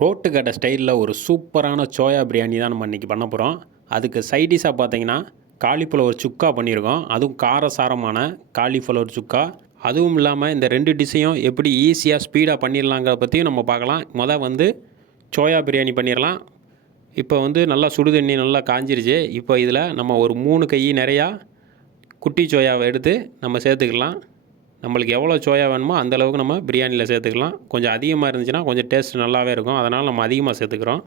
Road கடை ஸ்டைலில் ஒரு சூப்பரான சோயா பிரியாணி தான் நம்ம இன்றைக்கி பண்ண போகிறோம். அதுக்கு சைடிஷாக பார்த்தீங்கன்னா காலிஃப்ளவர் சுக்கா பண்ணியிருக்கோம். அதுவும் காரசாரமான காலிஃப்ளவர் சுக்கா. அதுவும் இல்லாமல் இந்த ரெண்டு டிஷ்ஷையும் எப்படி ஈஸியாக ஸ்பீடாக பண்ணிடலாங்கிறத பற்றியும் நம்ம பார்க்கலாம். வந்து சோயா பிரியாணி பண்ணிடலாம். இப்போ நல்லா சுடு தண்ணி நல்லா காஞ்சிருச்சு. இப்போ இதில் நம்ம ஒரு 3 கை நிறையா குட்டி சோயாவை எடுத்து நம்ம சேர்த்துக்கலாம். நம்மளுக்கு எவ்வளோ சோயா வேணுமோ அந்தளவுக்கு நம்ம பிரியாணியில் சேர்த்துக்கலாம். கொஞ்சம் அதிகமாக இருந்துச்சுன்னா கொஞ்சம் டேஸ்ட் நல்லாவே இருக்கும். அதனால் நம்ம அதிகமாக சேர்த்துக்கிறோம்.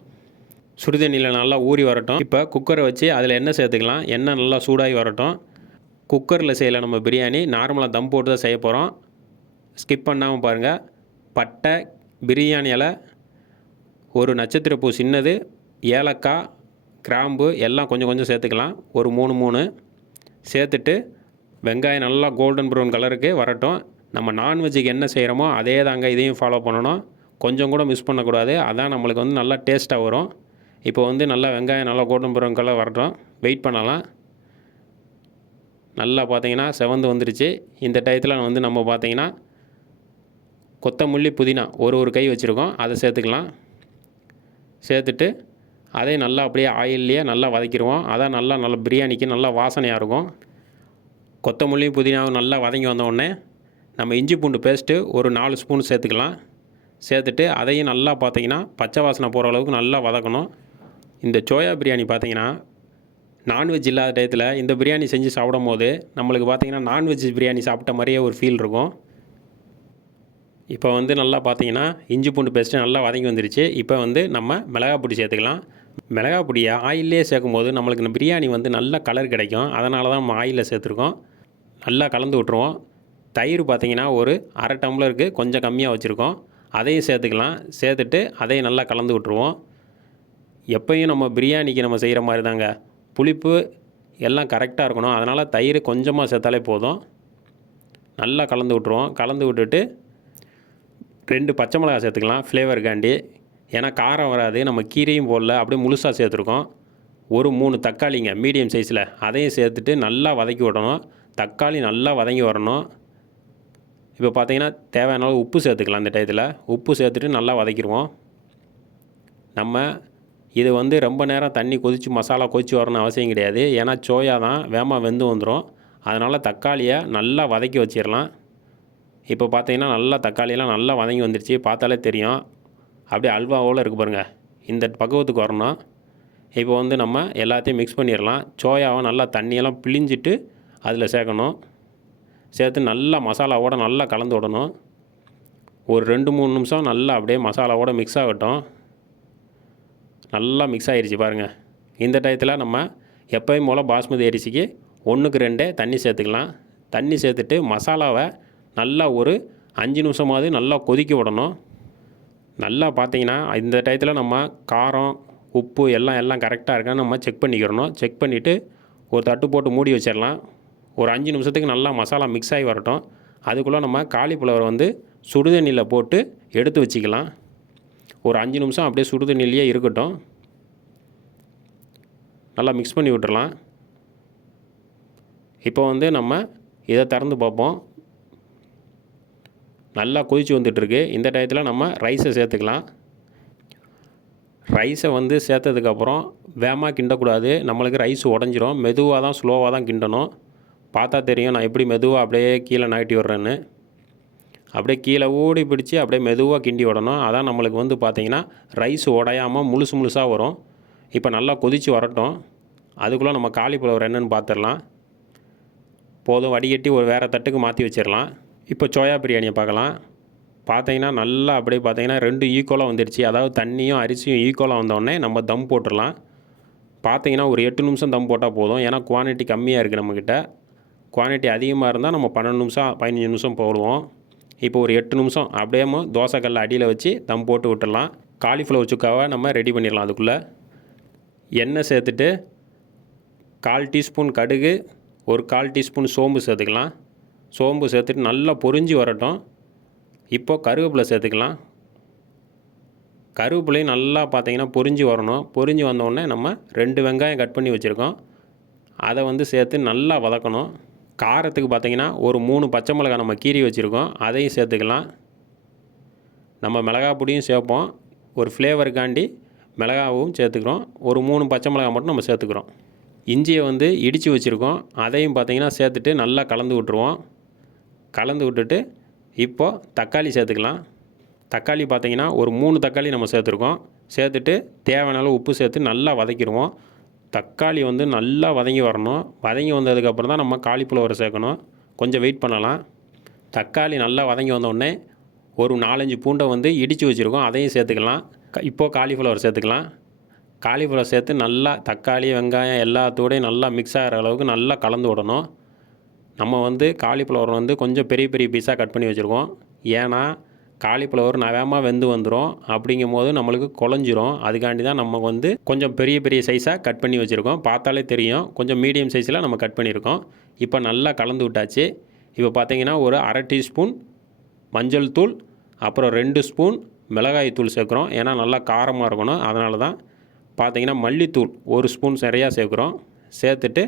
சுடுதண்ணியில் நல்லா ஊறி வரட்டும். இப்போ குக்கரை வச்சு அதில் எண்ணெய் சேர்த்துக்கலாம். எண்ணெய் நல்லா சூடாகி வரட்டும். குக்கரில் செய்யலை நம்ம பிரியாணி, நார்மலாக தம் போட்டு தான் செய்ய போகிறோம். ஸ்கிப் பண்ணாமல் பாருங்கள். பட்டை, பிரியாணி இலை, ஒரு நட்சத்திரப்பூ சின்னது, ஏலக்காய், கிராம்பு எல்லாம் கொஞ்சம் கொஞ்சம் சேர்த்துக்கலாம். ஒரு 3 சேர்த்துட்டு வெங்காயம் நல்லா கோல்டன் ப்ரௌன் கலருக்கு வரட்டும். நம்ம நான்வெஜ்ஜுக்கு என்ன செய்கிறோமோ அதே தாங்க இதையும் ஃபாலோ பண்ணணும். கொஞ்சம் கூட மிஸ் பண்ணக்கூடாது. அதான் நம்மளுக்கு நல்லா டேஸ்ட்டாக வரும். இப்போ நல்லா வெங்காயம் நல்லா கோல்டன் ப்ரௌன் கலர் வரட்டும். வெயிட் பண்ணலாம். நல்லா பார்த்தீங்கன்னா செவந்து வந்துருச்சு. இந்த டயத்தில் நம்ம பார்த்தீங்கன்னா கொத்தமல்லி, புதினா ஒரு கை வச்சுருக்கோம். அதை சேர்த்துக்கலாம். சேர்த்துட்டு அதை நல்லா அப்படியே ஆயில்லையே நல்லா வதக்கிடுவோம். அதான் நல்லா பிரியாணிக்கு நல்லா வாசனையாக இருக்கும். கொத்தமல்லி, புதினாவும் நல்லா வதங்கி வந்தோடனே நம்ம இஞ்சி பூண்டு பேஸ்ட்டு ஒரு 4 ஸ்பூன் சேர்த்துக்கலாம். சேர்த்துட்டு அதையும் நல்லா பார்த்தீங்கன்னா பச்சை வாசனை போகிற அளவுக்கு நல்லா வதக்கணும். இந்த சோயா பிரியாணி பார்த்தீங்கன்னா நான்வெஜ் இல்லாத டயத்தில் இந்த பிரியாணி செஞ்சு சாப்பிடும் போது நம்மளுக்கு பார்த்தீங்கன்னா நான்வெஜ் பிரியாணி சாப்பிட்ட மாதிரியே ஒரு ஃபீல் இருக்கும். இப்போ நல்லா பார்த்தீங்கன்னா இஞ்சி பூண்டு பேஸ்ட்டு நல்லா வதங்கி வந்துருச்சு. இப்போ நம்ம மிளகாய் பொடி சேர்த்துக்கலாம். மிளகாய் பொடியை ஆயிலே சேர்க்கும்போது நம்மளுக்கு இந்த பிரியாணி நல்ல கலர் கிடைக்கும். அதனால தான் நம்ம ஆயிலில் சேர்த்துருக்கோம். நல்லா கலந்து விட்ருவோம். தயிர் பார்த்திங்கன்னா ஒரு அரை டம்ளருக்கு கொஞ்சம் கம்மியாக வச்சுருக்கோம். அதையும் சேர்த்துக்கலாம். சேர்த்துட்டு அதையும் நல்லா கலந்து விட்ருவோம். எப்பயும் நம்ம பிரியாணிக்கு நம்ம செய்கிற மாதிரி தாங்க, புளிப்பு எல்லாம் கரெக்டாக இருக்கணும். அதனால் தயிர் கொஞ்சமாக சேர்த்தாலே போதும். நல்லா கலந்து விட்ருவோம். கலந்து விட்டுட்டு 2 பச்சை மிளகாய் சேர்த்துக்கலாம் ஃப்ளேவருக்காண்டி. ஏன்னா காரம் வராது. நம்ம கீரையும் போடல, அப்படியே முழுசாக சேர்த்துருக்கோம். ஒரு 3 தக்காளிங்க மீடியம் சைஸில், அதையும் சேர்த்துட்டு நல்லா வதக்கி விடணும். தக்காளி நல்லா வதங்கி வரணும். இப்போ பார்த்தீங்கன்னா தேவையான அளவு உப்பு சேர்த்துக்கலாம். இந்த டயத்தில் உப்பு சேர்த்துட்டு நல்லா வதக்கிடுவோம். நம்ம இது ரொம்ப நேரம் தண்ணி கொதித்து மசாலா கொதித்து வரணும்னு அவசியம் கிடையாது. ஏன்னா சோயா தான் வேகமாக வெந்து வந்துடும். அதனால் தக்காளியை நல்லா வதக்கி வச்சிடலாம். இப்போ பார்த்தீங்கன்னா நல்லா தக்காளியெல்லாம் நல்லா வதங்கி வந்துருச்சு. பார்த்தாலே தெரியும். அப்படியே அல்வாவோடு இருக்குது பாருங்கள். இந்த பக்குவத்துக்கு வரணும். இப்போ நம்ம எல்லாத்தையும் மிக்ஸ் பண்ணிடலாம். சோயாவை நல்லா தண்ணியெல்லாம் பிழிஞ்சிட்டு அதில் சேர்க்கணும். சேர்த்து நல்லா மசாலாவோடு நல்லா கலந்து விடணும். ஒரு 2-3 நிமிஷம் நல்லா அப்படியே மசாலாவோடு மிக்ஸ் ஆகட்டும். நல்லா மிக்ஸ் ஆகிடுச்சு பாருங்கள். இந்த டயத்தில் நம்ம எப்போயும் போல் பாஸ்மதி அரிசிக்கு 1க்கு 2 தண்ணி சேர்த்துக்கலாம். தண்ணி சேர்த்துட்டு மசாலாவை நல்லா ஒரு 5 நிமிஷமாவது நல்லா கொதிக்க விடணும். நல்லா பார்த்தீங்கன்னா இந்த டயத்தில் நம்ம காரம், உப்பு எல்லாம் கரெக்டாக இருக்கான்னு நம்ம செக் பண்ணிக்கிறணும். செக் பண்ணிவிட்டு ஒரு தட்டு போட்டு மூடி வச்சிடலாம். ஒரு 5 நிமிஷத்துக்கு நல்லா மசாலா மிக்ஸ் ஆகி வரட்டும். அதுக்குள்ளே நம்ம காலிஃப்ளவர் சுடுதண்ணியில் போட்டு எடுத்து வச்சிக்கலாம். ஒரு 5 நிமிஷம் அப்படியே சுடுதண்ணிலேயே இருக்கட்டும். நல்லா மிக்ஸ் பண்ணி விட்டுறலாம். இப்போ நம்ம இதை திறந்து பார்ப்போம். நல்லா கொதித்து வந்துட்டுருக்கு. இந்த டயத்தில் நம்ம ரைஸை சேர்த்துக்கலாம். ரைஸை சேர்த்ததுக்கப்புறம் வேகமாக கிண்டக்கூடாது. நம்மளுக்கு ரைஸ் உடஞ்சிரும். மெதுவாக தான், ஸ்லோவாக தான் கிண்டணும். பார்த்தா தெரியும் நான் எப்படி மெதுவாக அப்படியே கீழே நகட்டி விட்றேன்னு. அப்படியே கீழே ஓடி பிடிச்சி அப்படியே மெதுவாக கிண்டி விடணும். அதான் நம்மளுக்கு பார்த்திங்கன்னா ரைஸ் உடையாமல் முழுசாக வரும். இப்போ நல்லா கொதித்து வரட்டும். அதுக்குள்ளே நம்ம காலிஃப்ளவர் என்னென்னு பார்த்துடலாம். போதும், வடிகட்டி ஒரு வேறு தட்டுக்கு மாற்றி வச்சிடலாம். இப்போ சோயா பிரியாணியை பார்க்கலாம். பார்த்தீங்கன்னா நல்லா அப்படியே பார்த்தீங்கன்னா 2 ஈக்குவலாக வந்துடுச்சு. அதாவது தண்ணியும் அரிசியும் ஈக்குவலாக வந்தோடனே நம்ம தம் போட்டுடலாம். பார்த்தீங்கன்னா ஒரு 8 நிமிஷம் தம் போட்டால் போதும். ஏன்னா குவான்டிட்டி கம்மியாக இருக்குது நம்மக்கிட்ட. குவான்டிட்டி அதிகமாக இருந்தால் நம்ம 12 நிமிஷம் 15 நிமிஷம் போடுவோம். இப்போ ஒரு 8 நிமிஷம் அப்படியே தோசைக்கல்ல அடியில் வச்சு தம் போட்டு விட்டுடலாம். காலிஃப்ளவர் சுக்காவை நம்ம ரெடி பண்ணிடலாம். அதுக்குள்ளே எண்ணெய் சேர்த்துட்டு 1/4 டீஸ்பூன் கடுகு, ஒரு 1/4 டீஸ்பூன் சோம்பு சேர்த்துக்கலாம். சோம்பு சேர்த்துட்டு நல்லா பொரிஞ்சு வரட்டும். இப்போ கருவேப்பிலை சேர்த்துக்கலாம். கருவேப்பிலையும் நல்லா பார்த்தீங்கன்னா பொரிஞ்சு வரணும். பொரிஞ்சு வந்தோடனே நம்ம 2 வெங்காயம் கட் பண்ணி வச்சுருக்கோம். அதை சேர்த்து நல்லா வதக்கணும். காரத்துக்கு பார்த்தீங்கன்னா ஒரு 3 பச்சை மிளகாய் நம்ம கீறி வச்சுருக்கோம். அதையும் சேர்த்துக்கலாம். நம்ம மிளகாய் பொடியும் சேர்ப்போம். ஒரு ஃப்ளேவருக்காண்டி மிளகாவும் சேர்த்துக்கிறோம். ஒரு 3 பச்சை மிளகாய் மட்டும் நம்ம சேர்த்துக்கிறோம். இஞ்சியை வந்து இடித்து வச்சுருக்கோம், அதையும் பார்த்திங்கன்னா சேர்த்துட்டு நல்லா கலந்து விட்டுருவோம். கலந்து விட்டுட்டு இப்போது தக்காளி சேர்த்துக்கலாம். தக்காளி பார்த்திங்கன்னா ஒரு 3 தக்காளி நம்ம சேர்த்துருக்கோம். சேர்த்துட்டு தேவையான அளவு உப்பு சேர்த்து நல்லா வதக்கிடுவோம். தக்காளி வந்து நல்லா வதங்கி வரணும். வதங்கி வந்ததுக்கப்புறம் தான் நம்ம காலிஃப்ளவரை சேர்க்கணும். கொஞ்சம் வெயிட் பண்ணலாம். தக்காளி நல்லா வதங்கி வந்தோடனே ஒரு 4-5 பூண்டை வந்து இடித்து வச்சுருக்கோம், அதையும் சேர்த்துக்கலாம். இப்போது காலிஃப்ளவர் சேர்த்துக்கலாம். காலிஃப்ளவர் சேர்த்து நல்லா தக்காளி வெங்காயம் எல்லாத்தோடையும் நல்லா மிக்ஸ் ஆகிற அளவுக்கு நல்லா கலந்து விடணும். நம்ம வந்து காலிஃப்ளவர் வந்து கொஞ்சம் பெரிய பெரிய பீஸாக கட் பண்ணி வச்சுருக்கோம். ஏன்னா காலிஃப்ளவர் வேகமாக வெந்து வந்துடும். அப்படிங்கும் போது நம்மளுக்கு குழஞ்சிரும். அதுக்காண்டி தான் நம்ம வந்து கொஞ்சம் பெரிய பெரிய சைஸாக கட் பண்ணி வச்சுருக்கோம். பார்த்தாலே தெரியும், கொஞ்சம் மீடியம் சைஸில் நம்ம கட் பண்ணியிருக்கோம். இப்போ நல்லா கலந்து விட்டாச்சு. இப்போ பார்த்திங்கன்னா ஒரு 1/2 டீஸ்பூன் மஞ்சள் தூள், அப்புறம் 2 ஸ்பூன் மிளகாய் தூள் சேர்க்குறோம். ஏன்னா நல்லா காரமாக இருக்கணும். அதனால தான். பார்த்திங்கன்னா மல்லித்தூள் 1 ஸ்பூன் நிறையா சேர்க்குறோம். சேர்த்துட்டு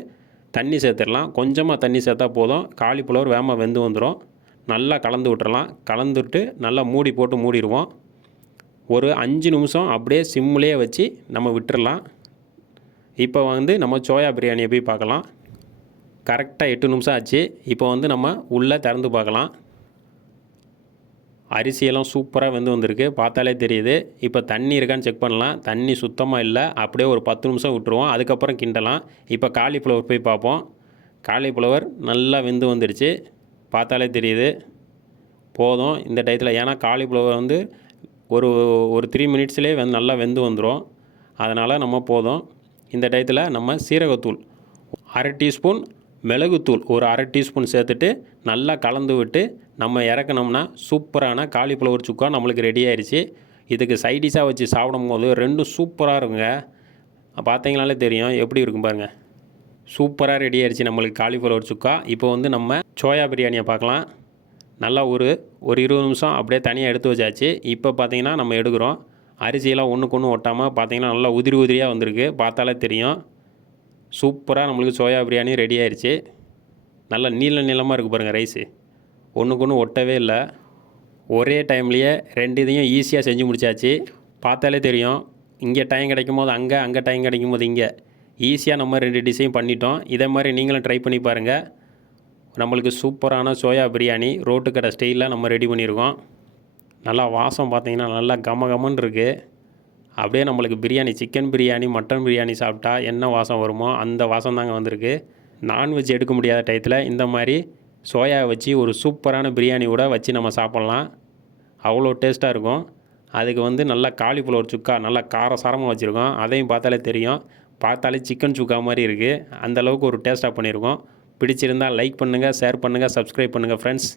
தண்ணி சேர்த்துடலாம். கொஞ்சமாக தண்ணி சேர்த்தா போதும். காலிஃப்ளவர் வேகமாக வெந்து வந்துடும். நல்லா கலந்து விட்டுறலாம். கலந்துட்டு நல்லா மூடி போட்டு மூடிடுவோம். ஒரு 5 நிமிஷம் அப்படியே சிம்லேயே வச்சு நம்ம விட்டுறலாம். இப்போ வந்து நம்ம சோயா பிரியாணியை போய் பார்க்கலாம். கரெக்டாக 8 நிமிஷம் ஆச்சு. இப்போ வந்து நம்ம உள்ளே திறந்து பார்க்கலாம். அரிசியெல்லாம் சூப்பராக வெந்து வந்திருக்கு, பார்த்தாலே தெரியுது. இப்போ தண்ணி இருக்கான்னு செக் பண்ணலாம். தண்ணி சுத்தமாக இல்லை. அப்படியே ஒரு 10 நிமிஷம் விட்டுருவோம். அதுக்கப்புறம் கிண்டலாம். இப்போ காலிஃப்ளவர் போய் பார்ப்போம். காலிஃப்ளவர் நல்லா வெந்து வந்துடுச்சு, பார்த்தாலே தெரியுது. போதும் இந்த டயத்தில். ஏன்னா காலிஃப்ளவர் வந்து ஒரு 3 மினிட்ஸ்லேயே நல்லா வெந்து வந்துடும். அதனால் நம்ம போதும். இந்த டயத்தில் நம்ம சீரகத்தூள் 1/2 டீஸ்பூன், மிளகுத்தூள் ஒரு 1/2 டீஸ்பூன் சேர்த்துட்டு நல்லா கலந்து விட்டு நம்ம இறக்கணும்னா சூப்பரான காலிஃப்ளவர் சுக்கா நம்மளுக்கு ரெடி ஆயிடுச்சு. இதுக்கு சைடிஷாக வச்சு சாப்பிடும் போது ரெண்டும் சூப்பராக இருக்குங்க. பார்த்தீங்கனாலே தெரியும் எப்படி இருக்கும் பாருங்கள். சூப்பராக ரெடி ஆயிடுச்சு நம்மளுக்கு காலிஃப்ளவர் சுக்கா. இப்போ வந்து நம்ம சோயா பிரியாணியை பார்க்கலாம். நல்லா ஒரு 20 நிமிஷம் அப்படியே தனியாக எடுத்து வச்சாச்சு. இப்போ பார்த்திங்கன்னா நம்ம எடுக்கிறோம். அரிசியெல்லாம் ஒன்றுக்கு ஒன்று ஒட்டாமல் பார்த்திங்கன்னா நல்லா உதிரி உதிரியாக வந்திருக்கு, பார்த்தாலே தெரியும். சூப்பராக நம்மளுக்கு சோயா பிரியாணி ரெடி ஆயிடுச்சு. நல்லா நீளமாக இருக்குது பாருங்கள். ரைஸு ஒன்றுக்கு ஒன்று ஒட்டவே இல்லை. ஒரே டைம்லேயே 2 இதையும் ஈஸியாக செஞ்சு முடிச்சாச்சு. பார்த்தாலே தெரியும். இங்கே டைம் கிடைக்கும் போது அங்கே டைம் கிடைக்கும் போது இங்கே ஈஸியாக நம்ம 2 டிஷ்ஷையும் பண்ணிட்டோம். இதே மாதிரி நீங்களும் ட்ரை பண்ணி பாருங்கள். நம்மளுக்கு சூப்பரான சோயா பிரியாணி ரோட்டு கடை ஸ்டைலில் நம்ம ரெடி பண்ணியிருக்கோம். நல்லா வாசம் பார்த்திங்கன்னா நல்லா கமன்னு இருக்குது. அப்படியே நம்மளுக்கு பிரியாணி, சிக்கன் பிரியாணி, மட்டன் பிரியாணி சாப்பிட்டா என்ன வாசம் வருமோ அந்த வாசம் தாங்க வந்திருக்கு. நான்வெஜ் எடுக்க முடியாத டயத்தில் இந்த மாதிரி சோயா வச்சு ஒரு சூப்பரான பிரியாணி கூட வச்சு நம்ம சாப்பிட்லாம். அவ்வளோ டேஸ்ட்டாக இருக்கும். அதுக்கு வந்து நல்லா காலிஃப்ளவர் சுக்கா நல்லா காரசாரமாக வச்சுருக்கோம். அதையும் பார்த்தாலே தெரியும். பார்த்தாலே சிக்கன் சுக்கா மாதிரி இருக்குது. அந்தளவுக்கு ஒரு டேஸ்ட்டாக பண்ணியிருக்கோம். பிடிச்சிருந்தால் லைக் பண்ணுங்கள், ஷேர் பண்ணுங்கள், சப்ஸ்கிரைப் பண்ணுங்கள் ஃப்ரெண்ட்ஸ்.